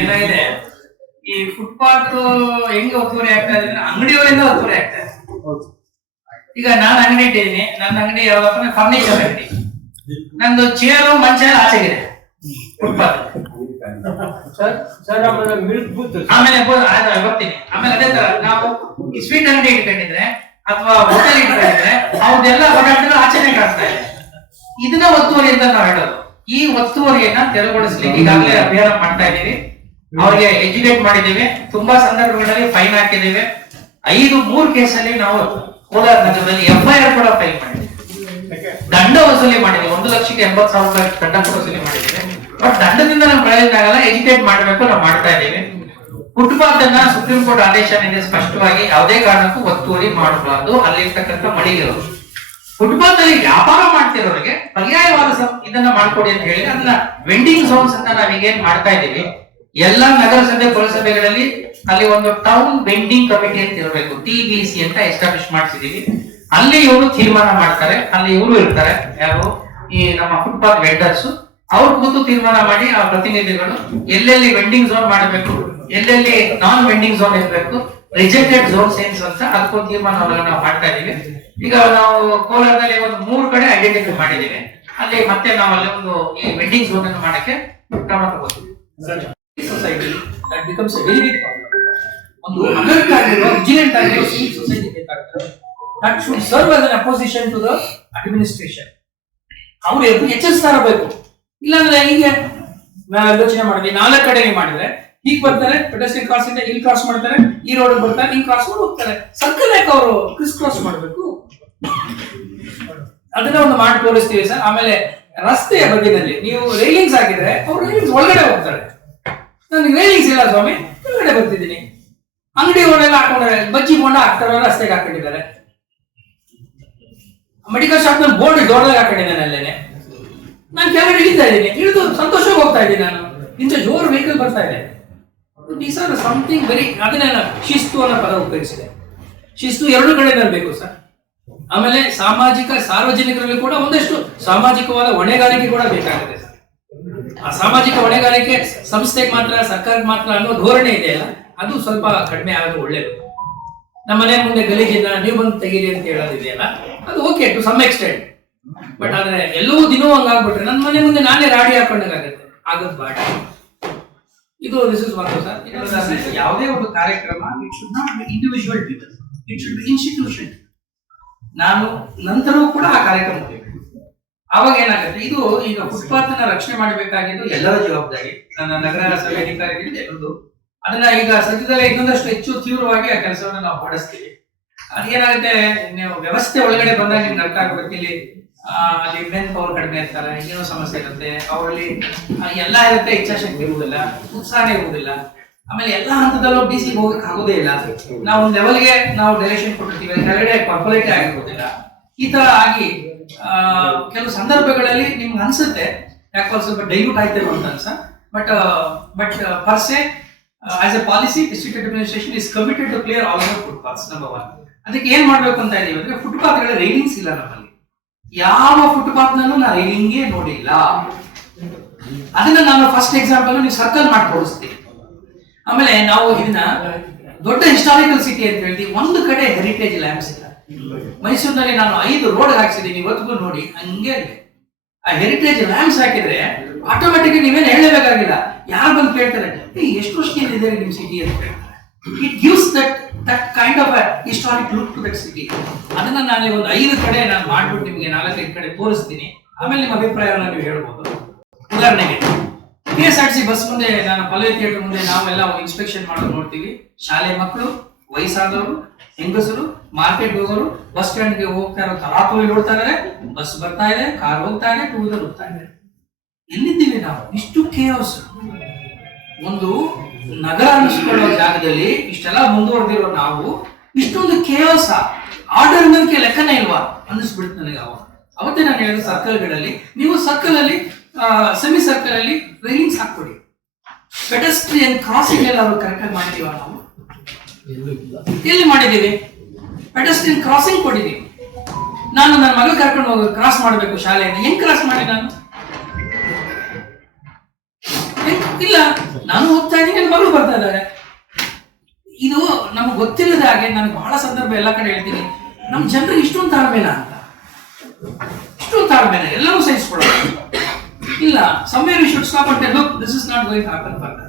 ಏನಾಗಿದೆ? ಈ ಫುಟ್ಪಾತ್ ಹೆಂಗ್ ಒತ್ತುವರಿ ಆಗ್ತಾ ಇದೆ? ಅಂಗಡಿಯವರಿಂದ ಒತ್ತುವರಿ ಆಗ್ತಾ ಇದೆ. ಈಗ ನಾನು ಅಂಗಡಿ ಇಟ್ಟಿದ್ದೀನಿ. ನನ್ನ ಅಂಗಡಿ ಯಾವ್ದಪ್ಪ ಫರ್ನಿಚರ್ ಅಂಗಡಿ. ನಂದು ಚೇರು ಮಂಚ ಆಚೆ ಆಚೆಗಿದೆ ಫುಟ್ಪಾತ್ ಆಮೇಲೆ ಬರ್ತೀನಿ. ಆಮೇಲೆ ಅದೇ ತರ ನಾವು ಈ ಸ್ವೀಟ್ ಅಂಗಡಿ ಇಟ್ಕೊಂಡಿದ್ರೆ ಅಥವಾ ಹೋಟೆಲ್ ಇಟ್ಕೊಂಡಿದ್ರೆ ಅವ್ರದ್ದೆಲ್ಲ ಪ್ರಾಡಕ್ಟ್ ಆಚೆನೆ ಕಾಣ್ತಾ ಇದೆ. ಇದನ್ನ ಒತ್ತುವರಿ ಅಂತ ನಾವು ಹೇಳೋದು. ಈ ಒತ್ತುವರಿಯನ್ನ ತೆರವುಗೊಳಿಸಲಿಕ್ಕೆ ಈಗಾಗಲೇ ಅಭಿಯಾನ ಮಾಡ್ತಾ ಇದ್ದೀವಿ. ಅವ್ರಿಗೆ ಎಜುಕೇಟ್ ಮಾಡಿದ್ದೀವಿ. ತುಂಬಾ ಸಂದರ್ಭಗಳಲ್ಲಿ ಫೈನ್ ಹಾಕಿದ್ದೀವಿ. ಐದು ಮೂರು ಕೇಸಲ್ಲಿ ನಾವು ಕೋಲಾರ ನಗರದಲ್ಲಿ ಎಫ್ಐಆರ್ ಕೂಡ ಫೈಲ್ ಮಾಡಿದ್ದೀವಿ ದಂಡ ವಸೂಲಿ ಮಾಡಿದ್ದೀವಿ ಒಂದು ಲಕ್ಷಕ್ಕೆ ಎಂಬತ್ ಸಾವಿರ ದಂಡ ವಸೂಲಿ ಮಾಡಿದ್ದೇವೆ ಬಟ್ ದಂಡದಿಂದ ನಾವು ಪ್ರಯೋಜನ ಆಗಲ್ಲ. ಎಜುಕೇಟ್ ಮಾಡಬೇಕು ನಾವು ಮಾಡ್ತಾ ಇದ್ದೀವಿ. ಫುಟ್ಪಾತ್ ಅನ್ನ ಸುಪ್ರೀಂ ಕೋರ್ಟ್ ಆದೇಶ ಸ್ಪಷ್ಟವಾಗಿ ಯಾವುದೇ ಕಾರಣಕ್ಕೂ ಒತ್ತುವರಿ ಮಾಡಬಾರ್ದು. ಅಲ್ಲಿರ್ತಕ್ಕಂಥ ಮಳಿಗೆಗಳು. ಫುಟ್ಪಾತ್ನಲ್ಲಿ ವ್ಯಾಪಾರ ಮಾಡ್ತಿರೋರಿಗೆ ಪರ್ಯಾಯವಾದ ಇದನ್ನ ಮಾಡ್ಕೊಡಿ ಅಂತ ಹೇಳಿ ಅದನ್ನ ವೆಂಡಿಂಗ್ ಝೋನ್ಸ್ ಅಂತ ನಾವೀಗೇನ್ ಮಾಡ್ತಾ ಇದ್ದೀವಿ. ಎಲ್ಲಾ ನಗರಸಭೆ, ಪುರಸಭೆಗಳಲ್ಲಿ ಅಲ್ಲಿ ಒಂದು ಟೌನ್ ವೆಂಡಿಂಗ್ ಕಮಿಟಿ ಅಂತ ಇರಬೇಕು. ಟಿ ಬಿ ಸಿ ಅಂತ ಎಸ್ಟಾಬ್ಲಿಷ್ ಮಾಡಿಸಿದೀವಿ ಅಲ್ಲಿ ಇವರು ತೀರ್ಮಾನ ಮಾಡ್ತಾರೆ. ಅಲ್ಲಿ ಇವರು ಇರ್ತಾರೆ. ಯಾರು? ಈ ನಮ್ಮ ಫುಟ್ಬಾಲ್ ವೆಂಡರ್ಸ್ ಅವ್ರು ಕೂತು ತೀರ್ಮಾನ ಮಾಡಿ ಆ ಪ್ರತಿನಿಧಿಗಳು ಎಲ್ಲೆಲ್ಲಿ ವೆಂಡಿಂಗ್ ಝೋನ್ ಮಾಡಬೇಕು, ಎಲ್ಲೆಲ್ಲಿ ನಾನ್ ವೆಂಡಿಂಗ್ ಝೋನ್ ಇರಬೇಕು ರಿಜೆಕ್ಟೆಡ್ ಝೋನ್ ಸೈನ್ಸ್ ಅಂತ ಅದಕ್ಕೊಂದು ತೀರ್ಮಾನವನ್ನು ನಾವು ಮಾಡ್ತಾ ಇದ್ದೀವಿ. ಈಗ ನಾವು ಕೋಲಾರದಲ್ಲಿ ಒಂದು ಮೂರು ಕಡೆ ಐಡೆಂಟಿಫೈ ಮಾಡಿದ್ದೀವಿ. ಅಲ್ಲಿ ಮತ್ತೆ ನಾವು ಅಲ್ಲಿ ಒಂದು ಈ ವೆಂಡಿಂಗ್ ಝೋನ್ ಅನ್ನು ಮಾಡಕ್ಕೆ ಕ್ರಮ ತಗೋತೀವಿ. Society that becomes a very big problem ಒಂದು ಅಲರ್ಟ್ ಆಗಿರೋ ವಿಜಿಲೆಂಟ್ ಆಗಿರೋ ಸಿವಿಲ್ ಸೊಸೈಟಿ ಬೇಕಾಗ್ತದೆ that should serve as an opposition to the administration ಅವ್ರು ಎಚ್ಚರಿಸ್ತಾ ಇರಬೇಕು. ಇಲ್ಲಾಂದ್ರೆ ಹೀಗೆ ಯೋಚನೆ ಮಾಡಿದ್ವಿ. ನಾಲ್ಕು ಕಡೆ ಮಾಡಿದ್ರೆ ಹೀಗ್ ಬರ್ತಾರೆ ಪೆಡಸ್ಟ್ರಿಯನ್ ಕ್ರಾಸ್ ಇಂದ ಇಲ್ಲಿ ಕ್ರಾಸ್ ಮಾಡ್ತಾರೆ, ಈ ರೋಡ್ ಬರ್ತಾರೆ, ಹಿಂಗ್ ಕ್ರಾಸ್ ಮಾಡಿ ಹೋಗ್ತಾರೆ. ಸರ್ಕಲ್ ಯಾಕೆ ಅವರು ಕ್ರಿಸ್ ಕ್ರಾಸ್ ಮಾಡಬೇಕು? ಅದನ್ನ ಒಂದು ಮಾಡಿ ತೋರಿಸ್ತೀವಿ ಸರ್. ಆಮೇಲೆ ರಸ್ತೆಯ ಬಗ್ಗೆ ನೀವು ರೈಲಿಂಗ್ಸ್ ಹಾಕಿದ್ರೆ ಅವ್ರು ರೈಲಿಂಗ್ಸ್ ಒಳಗಡೆ ಹೋಗ್ತಾರೆ. ನನಗೆ ರೈಲಿಂಗ್ಸ್ ಇಲ್ಲ ಸ್ವಾಮಿ ಒಳಗಡೆ ಬರ್ತಿದ್ದೀನಿ. ಅಂಗಡಿ ಒಳಗೆಲ್ಲ ಹಾಕೊಂಡ್ರೆ, ಬಜ್ಜಿ ಬೋಂಡ ಹಾಕ್ತಾರೆ ರಸ್ತೆಗೆ ಹಾಕೊಂಡಿದ್ದಾರೆ. ಮೆಡಿಕಲ್ ಶಾಪ್ನಲ್ಲಿ ಬೋರ್ಡ್ ದೊಡ್ಡದಾಗಿ ಹಾಕೊಂಡಿದ್ದೇನೆ ಅಲ್ಲೇನೆ. ನಾನು ಕೆಳಗಡೆ ಇಳಿತಾ ಇದ್ದೀನಿ. ಇಳಿದು ಸಂತೋಷವಾಗಿ ಹೋಗ್ತಾ ಇದ್ದೀನಿ ನಾನು. ಇಂಥ ಜೋರು ವೆಹಿಕಲ್ ಬರ್ತಾ ಇದೆ. ದೀಸ್ ಆರ್ ಸಮಥಿಂಗ್ ವೆರಿ ಅದನ್ನೇ ನಾನು ಶಿಸ್ತು ಅನ್ನೋ ಪದ ಉಪಯೋಗಿಸಿದೆ. ಶಿಸ್ತು ಎರಡು ಕಡೆ ಬರಬೇಕು ಸರ್. ಆಮೇಲೆ ಸಾಮಾಜಿಕ, ಸಾರ್ವಜನಿಕರಲ್ಲಿ ಕೂಡ ಒಂದಷ್ಟು ಸಾಮಾಜಿಕವಾದ ಹೊಣೆಗಾರಿಕೆ ಕೂಡ ಬೇಕಾಗುತ್ತೆ ಸರ್. ಆ ಸಾಮಾಜಿಕ ಹೊಣೆಗಾರಿಕೆ ಸಂಸ್ಥೆಗೆ ಮಾತ್ರ, ಸರ್ಕಾರಕ್ಕೆ ಮಾತ್ರ ಅನ್ನೋ ಧೋರಣೆ ಇದೆಯಲ್ಲ ಅದು ಸ್ವಲ್ಪ ಕಡಿಮೆ ಆಗೋದು ಒಳ್ಳೇದು. ನಮ್ಮ ಮನೆ ಮುಂದೆ ಗಲೀಜಿನ ನೀವು ಬಂದು ತೆಗೀರಿ ಅಂತ ಹೇಳೋದಿದೆಯಲ್ಲ ಅದು okay to some extent but ಆದ್ರೆ ಎಲ್ಲವೂ ದಿನವೂ ಹಂಗಾಗ್ಬಿಟ್ರೆ ನನ್ನ ಮನೆ ಮುಂದೆ ನಾನೇ ರಾಡಿ ಹಾಕೊಂಡಾಗತ್ತೆ ಆಗದ್ ಬಾಟ ಇದು ದಿಸ್ ಇಸ್ ಒಂದು ಸರ್ ಯಾವುದೇ ಒಂದು ಕಾರ್ಯಕ್ರಮ it should not be individual people it should be institution ನಾನು ನಂತರವೂ ಕೂಡ ಆ ಕಾರ್ಯಕ್ರಮ ಅವಾಗ ಏನಾಗುತ್ತೆ? ಇದು ಈಗ ಫುಟ್ಪಾತ್ನ ರಕ್ಷಣೆ ಮಾಡಬೇಕಾಗಿದ್ದು ಎಲ್ಲರ ಜವಾಬ್ದಾರಿ. ನನ್ನ ನಗರ ಸಭೆ ಅಧಿಕಾರಿಗಳಿಂದ ಎಲ್ಲರದು ಅದನ್ನ ಈಗ ಸದ್ಯದಲ್ಲೇ ಇನ್ನೊಂದಷ್ಟು ಹೆಚ್ಚು ತೀವ್ರವಾಗಿ ಆ ಕೆಲಸವನ್ನು ನಾವು ಮಾಡಿಸ್ತೀವಿ ಅದೇನಾಗುತ್ತೆ? ನೀವು ವ್ಯವಸ್ಥೆ ಒಳಗಡೆ ಬಂದಾಗ ನಿಮ್ಗೆ ಅರ್ಥ ಇಲ್ಲಿ ಅಲ್ಲಿ ಮೆನ್ ಪವರ್ ಕಡಿಮೆ ಇರ್ತಾರೆ ಏನೋ ಸಮಸ್ಯೆ ಇರುತ್ತೆ, ಅವರಲ್ಲಿ ಎಲ್ಲ ಇರುತ್ತೆ, ಇಚ್ಛಾಶಕ್ತಿ ಇರುವುದಿಲ್ಲ, ಉತ್ಸಾಹ ಇರುವುದಿಲ್ಲ. ಆಮೇಲೆ ಎಲ್ಲಾ ಹಂತದಲ್ಲೂ ಡಿ ಸಿ ಹೋಗಕ್ಕೆ ಆಗೋದೇ ಇಲ್ಲ. ನಾವು ಒಂದು ಲೆವೆಲ್ಗೆ ನಾವು ಡೈರೆಕ್ಷನ್ ಕೊಟ್ಟಿರ್ತೀವಿ ಕೆಳಗಡೆ ಪರ್ಫೆಕ್ಟ್ ಆಗಿರೋದಿಲ್ಲ ಈ ತರ ಆಗಿ ಕೆಲವು ಸಂದರ್ಭಗಳಲ್ಲಿ ನಿಮ್ಗೆ ಅನ್ಸುತ್ತೆ, ಯಾಕೋ ಸ್ವಲ್ಪ ಡೈಲ್ಯೂಟ್ ಆಯ್ತೇನೋ ಅಂತ ಅನ್ಸ but but per se as a policy district administration is committed to clear all over footpaths number one ಅದಕ್ಕೆ ಏನ್ ಮಾಡ್ಬೇಕು ಅಂತ ಇದೀವಿ ಅಂದ್ರೆ ಫುಟ್ಪಾತ್ಗಳ ರೈಲಿಂಗ್ಸ್ ಇಲ್ಲ ನಮ್ಮಲ್ಲಿ. ಯಾವ ಫುಟ್ಪಾತ್ ನಲ್ಲೂ ನಾ ರೈಲಿಂಗೇ ನೋಡಿಲ್ಲ. ಅದನ್ನ ನಾನು ಫಸ್ಟ್ ಎಕ್ಸಾಂಪಲ್ ನೀವು ಸರ್ಕಲ್ ಮಾಡಿ ತೋರಿಸ್ತೀನಿ. ಆಮೇಲೆ ನಾವು ಇದನ್ನ ದೊಡ್ಡ ಹಿಸ್ಟಾರಿಕಲ್ ಸಿಟಿ ಅಂತ ಹೇಳ್ತೀವಿ. ಒಂದು ಕಡೆ ಹೆರಿಟೇಜ್ ಲ್ಯಾಂಡ್ಸ್ ಇಲ್ಲ. ಮೈಸೂರಿನಲ್ಲಿ ನಾನು ಐದು ರೋಡ್ ಹಾಕ್ಸಿದ್ದೀನಿ. ಇವತ್ತಿಗೂ ನೋಡಿ ಹಂಗೆ ಆ ಹೆರಿಟೇಜ್ ಲ್ಯಾಂಡ್ಸ್ ಹಾಕಿದ್ರೆ ಆಟೋಮೆಟಿಕ್ ನೀವೇನು ಹೇಳಬೇಕಾಗಿಲ್ಲ. ಯಾರು ಬಂದು ಕೇಳ್ತಾರೆ "ಏ, ಎಷ್ಟು ವರ್ಷದಿಂದ ಇದೆ ನಿಮ್ಮ ಸಿಟಿ ಅಂತ ಕೇಳ್ತಾರೆ. It gives that that kind of historic look to that city ಅದನ್ನ ನಾನು ಒಂದು ಐದು ಕಡೆ ನಾನು ಮಾಡ್ಬಿಟ್ಟು ನಿಮಗೆ ನಾಲ್ಕೈದು ಕಡೆ ತೋರಿಸ್ತೀನಿ. ಆಮೇಲೆ ನಿಮ್ಮ ಅಭಿಪ್ರಾಯವನ್ನು ನೀವು ಹೇಳ್ಬೋದು. ಉದಾಹರಣೆಗೆ K S R C bus ಮುಂದೆ ನಾನು ಪಲ್ಲವಿ ಥಿಯೇಟರ್ ಮುಂದೆ ನಾವೆಲ್ಲ ಇನ್ಸ್ಪೆಕ್ಷನ್ ಮಾಡೋದು ನೋಡ್ತೀವಿ. ಶಾಲೆ ಮಕ್ಕಳು, ವಯಸ್ಸಾದವರು, ಹೆಂಗಸರು ಮಾರ್ಕೆಟ್ ಹೋಗೋರು ಬಸ್ ಸ್ಟ್ಯಾಂಡ್ಗೆ ಹೋಗ್ತಾ ಇರೋ ತರಾತುರಿ ನೋಡ್ತಾ ಇದ್ದಾರೆ ಬಸ್ ಬರ್ತಾ ಇದೆ ಕಾರ್ ಹೋಗ್ತಾ ಇದೆ ಟೂ ವೀಲರ್ ಹೋಗ್ತಾ ಇದೆ. ಎಲ್ಲಿದ್ದೀವಿ ನಾವು? ಇಷ್ಟು ಕೇಸ್ ಒಂದು ನಗರ ಅನಿಸ್ಕೊಳ್ಳೋ ಜಾಗದಲ್ಲಿ ಇಷ್ಟೆಲ್ಲ ಮುಂದುವರೆದಿರೋ ನಾವು ಇಷ್ಟೊಂದು ಕೇವಸ ಆರ್ಡರ್ ಅನ್ನೋದಕ್ಕೆ ಲೆಕ್ಕನೇ ಇಲ್ವಾ ಅನ್ನಿಸ್ಬಿಡ್ತು ನನಗೆ ಅವಾಗ ಅವತ್ತೇ ನಾನು ಹೇಳಿದ ಸರ್ಕಲ್ಗಳಲ್ಲಿ ನೀವು ಸರ್ಕಲ್ ಅಲ್ಲಿ ಸೆಮಿ ಸರ್ಕಲ್ ಅಲ್ಲಿ ರೈಲಿಂಗ್ಸ್ ಹಾಕ್ಕೊಡಿ. ಪೆಡಸ್ಟ್ರಿಯನ್ ಕ್ರಾಸಿಂಗ್ ಎಲ್ಲ ಅವರು ಕರೆಕ್ಟಾಗಿ ಮಾಡಿದೀವ ನಾವು? ಎಲ್ಲಿ ಮಾಡಿದ್ದೀವಿ ಪೆಡಸ್ಟ್ರಿಯನ್ ಕ್ರಾಸಿಂಗ್ ಕೊಟ್ಟಿದ್ದೀವಿ ನಾನು ನನ್ನ ಮಗ ಕರ್ಕೊಂಡು ಹೋಗಿ ಕ್ರಾಸ್ ಮಾಡಬೇಕು ಶಾಲೆಯಲ್ಲಿ. ಹೆಂಗ್ ಕ್ರಾಸ್ ಮಾಡಿ ನಾನು? ಇಲ್ಲ ನಾನು ಹೋಗ್ತಾ ಇದ್ದೀನಿ, ನನ್ನ ಮಗಳು ಬರ್ತಾ ಇದ್ದಾರೆ. ಇದು ನಮ್ಗೆ ಗೊತ್ತಿಲ್ಲದ ಹಾಗೆ ನಾನು ಬಹಳ ಸಂದರ್ಭ ಎಲ್ಲ ಕಡೆ ಹೇಳ್ತೀನಿ. ನಮ್ಮ ಜನರಿಗೆ ಇಷ್ಟೊಂದು ತಾಳ್ಮೆನ ಅಂತ? ಇಷ್ಟೊಂದು ತಾಳ್ಮೆನ? ಎಲ್ಲರೂ ಸಹಿಸ್ಕೊಳ್ಳೋದು. ಇಲ್ಲ somewhere you should stop and look this is not going happen further